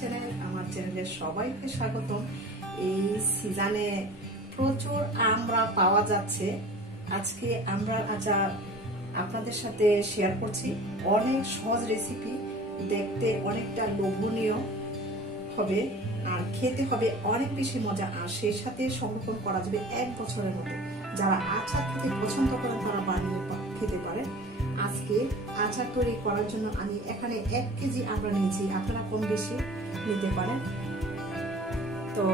চ্যানেলে সবাইকে স্বাগত। এই সিজনে প্রচুর আমরা পাওয়া যাচ্ছে। আজকে আমরা আচার আপনাদের সাথে শেয়ার করছি। অনেক সহজ রেসিপি, দেখতে অনেকটা লোভনীয় হবে আর খেতে হবে অনেক বেশি মজা, আর সেই সাথে সংরক্ষণ করা যাবে 1 বছরের মতো। যারা আচার খেতে পছন্দ করেন তারা বানিয়ে খেতে পারেন। আজকে আচার তৈরি করার জন্য আমি এখানে 1 কেজি আমরা নিয়েছি, আপনারা কম বেশি নিতে পারেন। তো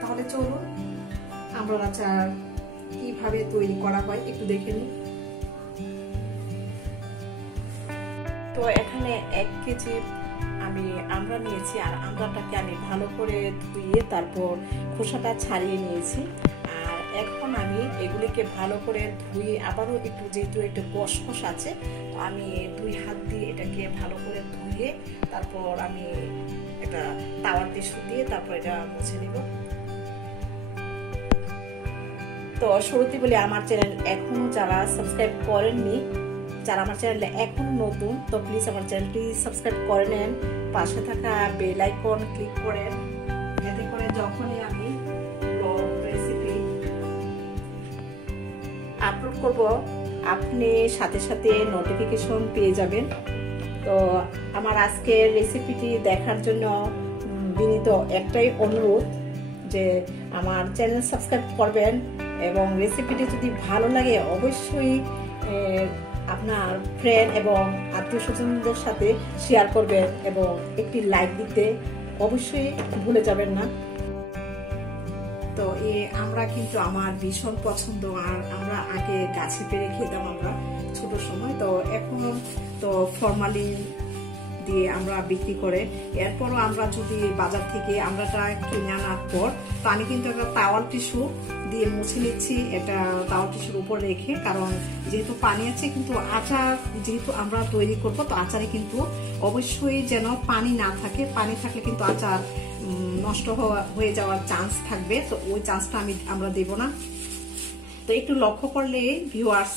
তাহলে চলুন আমরা আচার কিভাবে তৈরি করা হয় একটু দেখে নিই। তো এখানে 1 কেজি আমি আমরা নিয়েছি, আর আমড়াটাকে আমি ভালো করে ধুয়ে তারপর খোসাটা ছাড়িয়ে নিয়েছি। আর এখন আমি এগুলিকে ভালো করে ধুয়ে আবারও একটু, যেহেতু একটু কষকষ আছে, তো আমি 2 হাত দিয়ে এটাকে ভালো করে ধুয়ে তারপর আমি একটা তাওয়ার টিস্যু দিয়ে তারপর এটা মুছে নিব। তো শুরুতে বলি, আমার চ্যানেল এখনো যারা সাবস্ক্রাইব করেননি, যারা আমার চ্যানেলে এখন নতুন, তো প্লিজ আমার চ্যানেলটি সাবস্ক্রাইব করে নেন, পাশে থাকা বেল আইকন ক্লিক করেন, এতে করে যখনই আমি রেসিপি আপলোড করব আপনি সাথে সাথে নোটিফিকেশন পেয়ে যাবেন। তো আমার আজকের রেসিপিটি দেখার জন্য বিনীত একটাই অনুরোধ যে আমার চ্যানেল সাবস্ক্রাইব করবেন, এবং রেসিপিটি যদি ভালো লাগে অবশ্যই আপনার ফ্রেন্ড এবং আত্মীয় স্বজনদের সাথে শেয়ার করবেন, এবং একটি লাইক দিতে অবশ্যই ভুলে যাবেন না। তো আমরা কিন্তু আমার ভীষণ পছন্দ, আর আমরা আগে গাছে পেরে খেতাম আমরা ছোট সময়। তো এখন তো ফরমালিন দিয়ে আমরা বিক্রি করে, এরপরও আমরা যদি বাজার থেকে আমরাটা কিনে আনার পর, তো আমি কিন্তু একটা তাওয়াল টিস্যু দিয়ে মুছে নিচ্ছি, এটা তাওয়াল টিস্যুর উপর রেখে, কারণ যেহেতু পানি আছে, কিন্তু আচার যেহেতু আমরা তৈরি করব, তো আচারে কিন্তু অবশ্যই যেন পানি না থাকে। পানি থাকলে কিন্তু আচার নষ্ট হয়ে যাওয়ার চান্স থাকবে, তো ওই চান্সটা আমরা দেব না। তো একটু লক্ষ্য করলে ভিউয়ার্স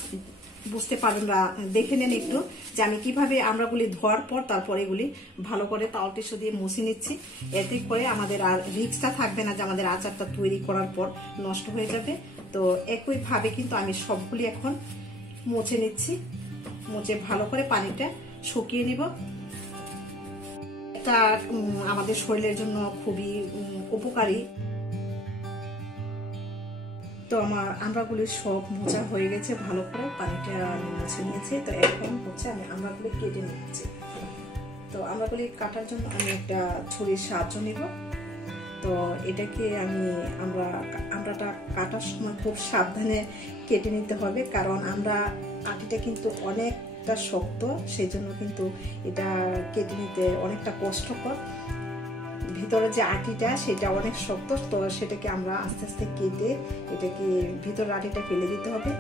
বুঝতে পারবেন বা দেখে নেন একটু যে আমি কিভাবে আমরাগুলি ধোয়ার পর তারপর এগুলি ভালো করে তাওয়াল টিস্যু দিয়ে মুছে নিচ্ছি। এতে করে আমাদের আর রিস্কটা থাকবে না যে আমাদের আচারটা তৈরি করার পর নষ্ট হয়ে যাবে। তো একইভাবে কিন্তু আমি সবগুলি এখন মুছে নিচ্ছি, মুছে ভালো করে পানিটা শুকিয়ে নিব। এটা আমাদের শরীরের জন্য খুবই উপকারী। তো আমার আমড়াগুলি সব মোছা হয়ে গেছে, ভালো করে পানিটা আমি মুছে নিয়েছি। তো এখন হচ্ছে আমি আমড়াগুলি কেটে নিচ্ছি। তো আমড়াগুলি কাটার জন্য আমি একটা ছুরির সাহায্য নিব। তো এটাকে আমি আমড়াটা কাটার সময় খুব সাবধানে কেটে নিতে হবে, কারণ আটিটা কিন্তু অনেকটা শক্ত, সেই জন্য কিন্তু এটা কেটে নিতে অনেকটা কষ্টকর। ভিতরে যে আটিটা সেটা অনেক শক্ত, তো সেটাকে আমরা আস্তে আস্তে কেটে এটাকে ভিতরের আটিটা ফেলে দিতে হবে।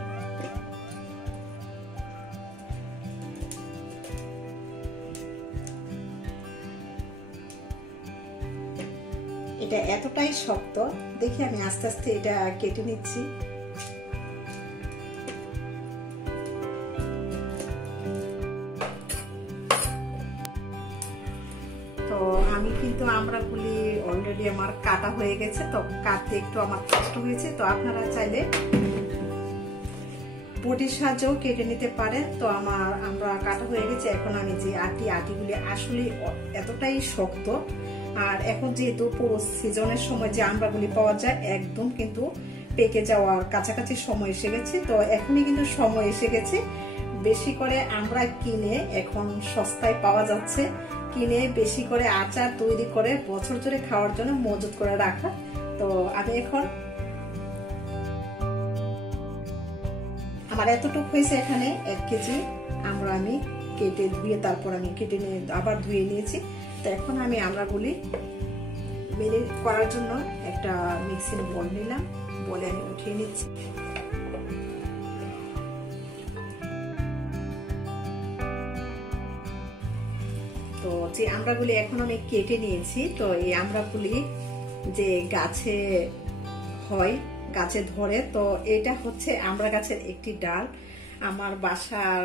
এটা এতটাই শক্ত, দেখি আমি আস্তে আস্তে এটা কেটে নিচ্ছি। তো আমি কিন্তু আমড়াগুলি অলরেডি আমার কাটা হয়ে গেছে, তো কাটতে একটু আমার কষ্ট হয়েছে। তো আপনারা চাইলে বটির সাহায্যেও কেটে নিতে পারেন। তো আমার আমরা কাটা হয়ে গেছে। এখন আমি যে আটিগুলি আসলে এতটাই শক্ত, আর এখন যেহেতু পুরো সিজনের সময় যে আমড়াগুলি পাওয়া যায় একদম কিন্তু পেকে যাওয়ার কাছাকাছি সময় এসে গেছে। তো এখনই কিন্তু সময় এসে গেছে বেশি করে আমরা কিনে, এখন সস্তায় পাওয়া যাচ্ছে, কিনে বেশি করে আচার তৈরি করে বছর ধরে খাওয়ার জন্য মজুত করে রাখা। তো আমি এখন আমার এতটুকু হয়েছে, এখানে 1 কেজি আমরা আমি কেটে ধুয়ে তারপর আমি কেটে নিয়ে আবার ধুয়ে নিয়েছি। তো এখন আমি আমড়াগুলি মেরে করার জন্য একটা মিক্সিং বোল নিলাম, বলে আমি উঠিয়ে নিচ্ছি। তো যে আমড়াগুলি এখন আমি কেটে নিয়েছি, তো এই আমড়াগুলি যে গাছে হয়, গাছে ধরে, তো এটা হচ্ছে আমড়া গাছের একটি ডাল। আমার বাসার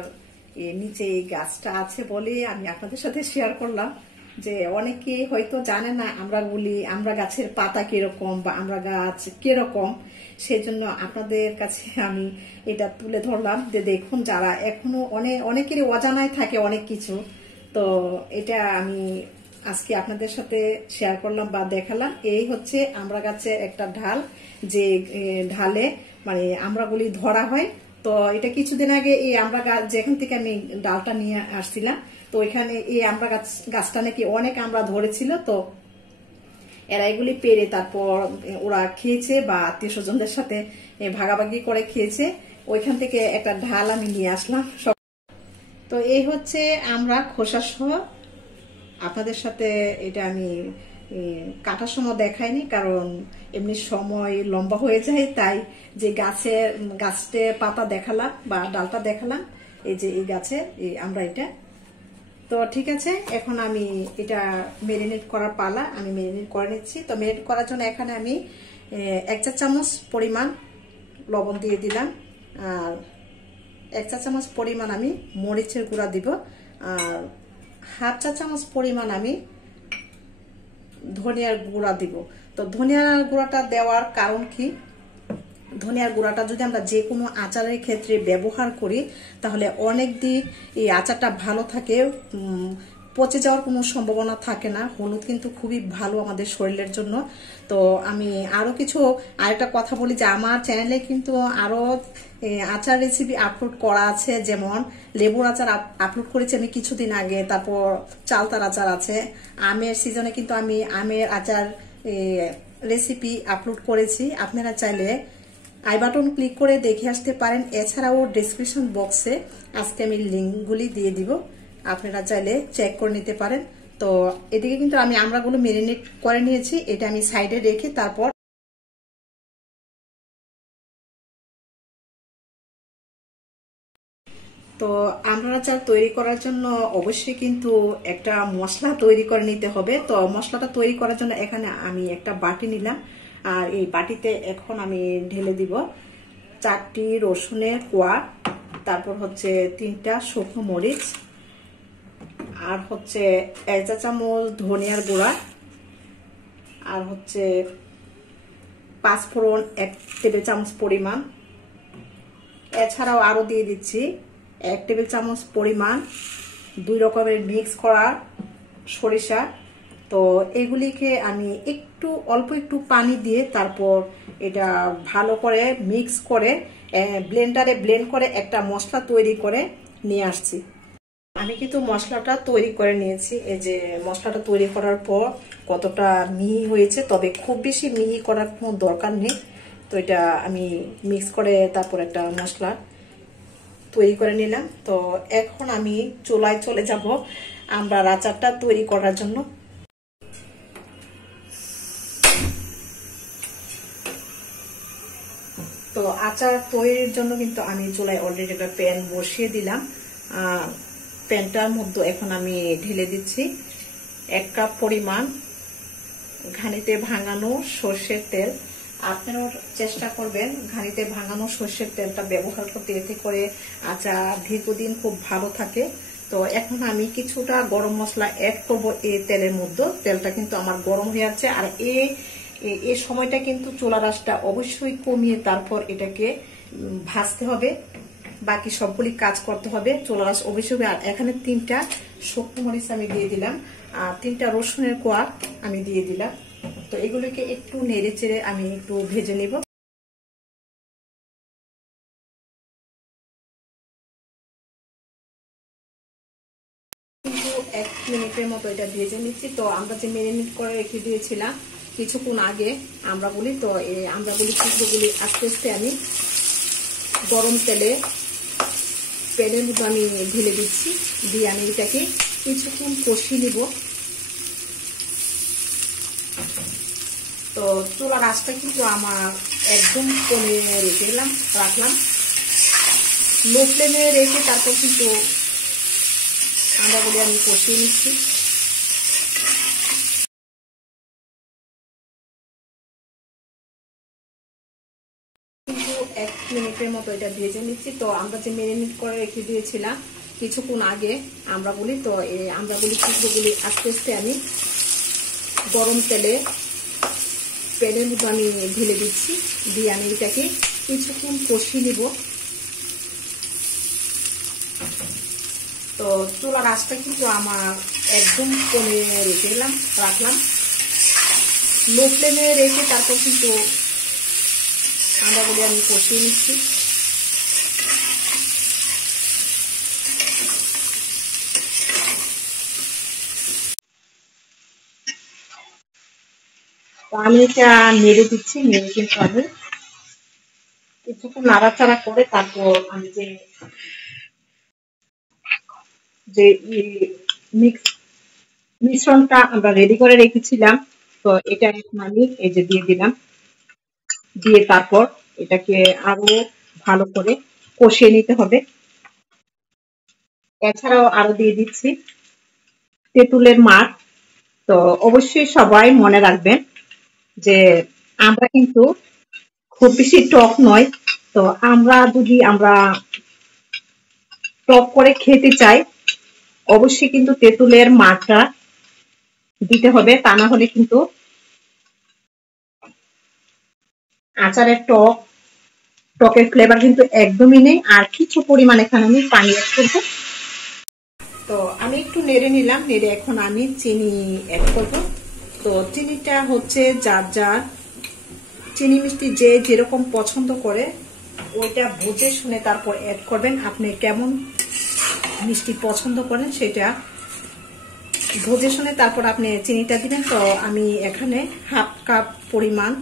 নিচে এই গাছটা আছে বলে আমি আপনাদের সাথে শেয়ার করলাম। যে অনেকে হয়তো জানে না আমরা গাছের পাতা কিরকম বা আমরা গাছ কিরকম, সেজন্য আপনাদের কাছে আমি এটা তুলে ধরলাম যে দেখুন, যারা এখনো অনেকেরই অজানায় থাকে অনেক কিছু, তো এটা আমি আজকে আপনাদের সাথে শেয়ার করলাম বা দেখালাম। এই হচ্ছে আমরা গাছের একটা ঢাল, যে ঢালে মানে আমড়াগুলি ধরা হয়। তো এটা কিছুদিন আগে এই আমরা গাছ যেখান থেকে আমি ডালটা নিয়ে আসছিলাম, তো এখানে এই আমরা গাছটা নাকি অনেক আমরা ধরেছিল, তো এরা এগুলি পেরে তারপর ওরা খেয়েছে বা আত্মীয় স্বজনদের সাথে ভাগাভাগি করে খেয়েছে। ওইখান থেকে একটা ঢাল আমি নিয়ে আসলাম। তো এই হচ্ছে আমরা খোসা সহ। আপনাদের সাথে এটা আমি কাটার সময় দেখাইনি, কারণ এমনি সময় লম্বা হয়ে যায়, তাই যে গাছতে পাতা দেখালাম বা ডালটা দেখালাম। এই যে এই গাছের আমরা এটা। তো ঠিক আছে, এখন আমি এটা মেরিনেট করার পালা, আমি মেরিনেট করে নিচ্ছি। তো মেরিনেট করার জন্য এখানে আমি 1 চা চামচ পরিমাণ লবণ দিয়ে দিলাম, আর 1 চা চামচ পরিমাণ আমি মরিচের গুঁড়া দিব, আর 1/2 চা চামচ পরিমাণ আমি ধনিয়ার গুঁড়া দিব। তো ধনিয়ার গুঁড়াটা দেওয়ার কারণ কি, ধনিয়ার গুঁড়াটা যদি আমরা যে কোনো আচারের ক্ষেত্রে ব্যবহার করি, তাহলে অনেক দিন এই আচারটা ভালো থাকে, পচে যাওয়ার কোনো সম্ভাবনা থাকে না। হলুদ কিন্তু খুবই ভালো আমাদের শরীরের জন্য। তো আমি আরেকটা কথা বলি যে আমার চ্যানেলে কিন্তু আরো আচার রেসিপি আপলোড করা আছে, যেমন লেবুর আচার আপলোড করেছি আমি কিছুদিন আগে, তারপর চালতার আচার আছে, আমের সিজনে কিন্তু আমি আমের আচার রেসিপি আপলোড করেছি। আপনারা চাইলে আই বাটন ক্লিক করে দেখে আসতে পারেন। এছাড়াও ডেসক্রিপশন বক্সে আজকে আমি লিঙ্কগুলি দিয়ে দিব, আপনারা চাইলে চেক করে নিতে পারেন। তো এদিকে কিন্তু আমি আমড়াগুলো মেরিনেট করে নিয়েছি, এটা আমি সাইডে রেখে তারপর তো আমড়ার আচার তৈরি করার জন্য অবশ্যই কিন্তু একটা মশলা তৈরি করে নিতে হবে। তো মশলাটা তৈরি করার জন্য এখানে আমি একটা বাটি নিলাম, আর এই বাটিতে এখন আমি ঢেলে দিব 4টি রসুনের কোয়া, তারপর হচ্ছে 3টা শুকনো মরিচ, আর হচ্ছে 1 চা চামচ ধনিয়ার গুঁড়া, আর হচ্ছে 5 ফোড়ন 1 টেবিল চামচ পরিমাণ। এছাড়াও আরো দিয়ে দিচ্ছি 1 টেবিল চামচ পরিমাণ 2 রকমের মিক্স করা সরিষা। তো এগুলিকে আমি অল্প একটু পানি দিয়ে তারপর এটা ভালো করে মিক্স করে ব্লেন্ডারে ব্লেন্ড করে একটা মশলা তৈরি করে নিয়ে আসছি। আমি কিন্তু মশলাটা তৈরি করে নিয়েছি। এই যে মশলাটা তৈরি করার পর কতটা মিহি হয়েছে, তবে খুব বেশি মিহি করার কোনো দরকার নেই। তো এটা আমি মিক্স করে তারপর একটা মশলা তৈরি করে নিলাম। তো এখন আমি চুলায় চলে যাব আমরা আচারটা তৈরি করার জন্য। তো আচার তৈরির জন্য কিন্তু আমি চুলায় অলরেডি একটা প্যান বসিয়ে দিলাম। প্যানটার মধ্যে এখন আমি ঢেলে দিচ্ছি 1 কাপ পরিমাণ ঘানিতে ভাঙানো সর্ষের তেল। আপনারাও চেষ্টা করবেন ঘানিতে ভাঙানো সর্ষের তেলটা ব্যবহার করতে, এতে করে আচার দীর্ঘদিন খুব ভালো থাকে। তো এখন আমি কিছুটা গরম মশলা অ্যাড করব এই তেলের মধ্যে। তেলটা কিন্তু আমার গরম হয়ে আছে, আর এই সময়টা কিন্তু চুলার আঁচটা অবশ্যই কমিয়ে তারপর এটাকে ভাজতে হবে, বাকি সবগুলি কাজ করতে হবে। চুলার আঁচ অবশ্যই। আর এখানে 3টা শুকনো মরিচ আমি দিয়ে দিলাম, আর 3টা রসুনের কোয়া আমি দিয়ে দিলাম। তো এগুলোকে একটু নেড়ে চেড়ে আমি একটু ভেজে নিব। কিন্তু 1 মিনিটের মতো এটা ভেজে নিচ্ছি। তো আমরা যে মেরিনেট করে রেখে দিয়েছিলাম কিছুক্ষণ আগে আমড়াগুলি, তো এই আমড়াগুলি টুকরোগুলি আস্তে আস্তে আমি গরম তেলে প্যানের মধ্যে আমি ঢেলে দিচ্ছি, দিয়ে আমি এটাকে কিছুক্ষণ কষিয়ে নিব। তো চুলার আঁচটা কিন্তু আমার একদম কমে রাখলাম, লো ফ্লেমে রেখে তারপর কিন্তু আমড়াগুলি আমি কষিয়ে নিচ্ছি। কিন্তু 1 মিনিটের মতো এটা ভেজে নিচ্ছি। তো আমরা যে মেরিনেট করে রেখে দিয়েছিলাম কিছুক্ষণ আগে আমড়াগুলি, তো এই আমড়াগুলি টুকরোগুলি আস্তে আস্তে আমি গরম তেলে প্যানের মধ্যে আমি ঢেলে দিচ্ছি, দিয়ে আমি এটাকে কিছুক্ষণ কষিয়ে নিব। তো চুলার আঁচটা কিন্তু আমার একদম কমে রাখলাম, লো ফ্লেমে রেখে তারপর কিন্তু আমড়াগুলি আমি কষিয়ে নিচ্ছি। তো আমি এটা নেড়ে দিচ্ছি, নেড়ে কিন্তু আমি কিছুক্ষণ নাড়াচাড়া করে তারপর আমি যে মিশ্রণটা আমরা রেডি করে রেখেছিলাম, তো এটা এখন আমি এই যে দিয়ে দিলাম, দিয়ে তারপর এটাকে আরো ভালো করে কষিয়ে নিতে হবে। এছাড়াও আরো দিয়ে দিচ্ছি তেঁতুলের মাঠ। তো অবশ্যই সবাই মনে রাখবেন যে আমরা কিন্তু খুব বেশি টক নয়, তো আমরা টক করে খেতে চাই অবশ্যই কিন্তু তেঁতুলের মাঠটা দিতে হবে, তা না হলে কিন্তু আচারের টকের ফ্লেভার কিন্তু একদমই নেই। আর কিছু পরিমাণ এখানে আমি পানি অ্যাড করবো। তো আমি একটু নেড়ে নিলাম, নেড়ে এখন আমি চিনি অ্যাড করব। তো চিনিটা হচ্ছে যার চিনি মিষ্টি যে যেরকম পছন্দ করে ওইটা বুঝে শুনে তারপর অ্যাড করবেন। আপনি কেমন মিষ্টি পছন্দ করেন সেটা বুঝে শুনে তারপর আপনি চিনিটা দিবেন। তো আমি এখানে হাফ কাপ পরিমাণ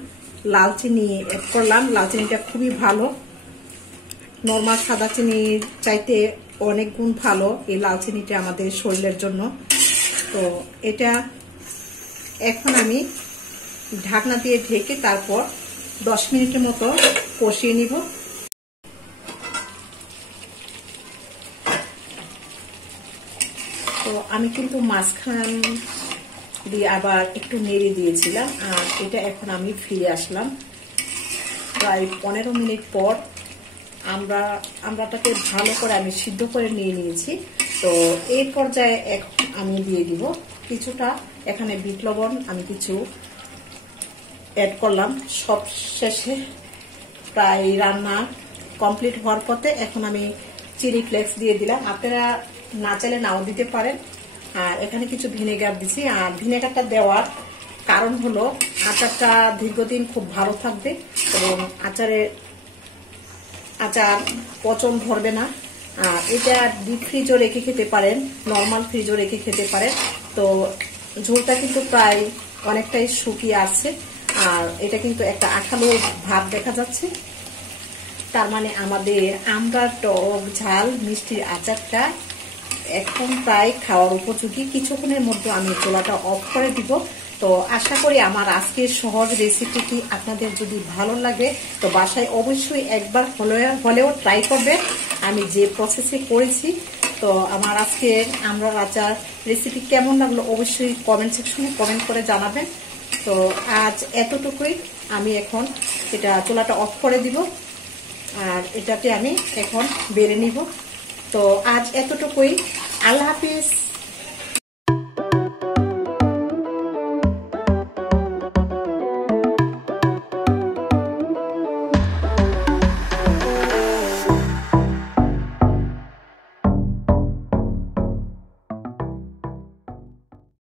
লাল চিনি অ্যাড করলাম। লাল চিনিটা খুবই ভালো, নর্মাল সাদা চিনির চাইতে অনেক গুণ ভালো এই লাল চিনিটা আমাদের শরীরের জন্য। তো এটা এখন আমি ঢাকনা দিয়ে ঢেকে তারপর 10 মিনিটের মতো কষিয়ে নিব। তো আমি কিন্তু মাঝখান দিয়ে আবার একটু নেড়ে দিয়েছিলাম, আর এটা এখন আমি ফিরে আসলাম প্রায় 15 মিনিট পর। আমড়াটাকে ভালো করে আমি সিদ্ধ করে নিয়ে নিয়েছি। তো এই পর্যায়ে আমি দিয়ে দিব কিছুটা এখানে বিট লবণ, আমি কিছু অ্যাড করলাম সব শেষে, প্রায় রান্না কমপ্লিট হওয়ার পথে। এখন আমি চিলি ফ্লেক্স দিয়ে দিলাম, আপনারা না চাইলে নাও দিতে পারেন। আর এখানে কিছু ভিনেগার দিচ্ছি, আর ভিনেগারটা দেওয়ার কারণ হলো আচারটা দীর্ঘদিন খুব ভালো থাকবে এবং আচার পচন ধরবে না। আর এটা ডিপ ফ্রিজও রেখে খেতে পারেন, নর্মাল ফ্রিজও রেখে খেতে পারেন। তো ঝোলটা কিন্তু প্রায় অনেকটাই শুকিয়ে আসছে, আর এটা কিন্তু একটা আঠালো ভাব দেখা যাচ্ছে। তার মানে আমাদের আমড়া টক ঝাল মিষ্টির আচারটা এখন প্রায় খাওয়ার উপযোগী। কিছুক্ষণের মধ্যে আমি চুলাটা অফ করে দিব। তো আশা করি আমার আজকের সহজ রেসিপিটি আপনাদের যদি ভালো লাগে তো বাসায় অবশ্যই একবার হলেও ট্রাই করবেন আমি যে প্রসেসে করেছি। তো আমার আজকের আমড়ার আচার রেসিপি কেমন লাগলো অবশ্যই কমেন্ট সেকশনে কমেন্ট করে জানাবেন। তো আজ এতটুকুই, আমি এখন এটা চুলাটা অফ করে দিব আর এটাকে আমি এখন বেড়ে নিব। তো আজ এতটুকুই, আল্লাহ হাফিজ।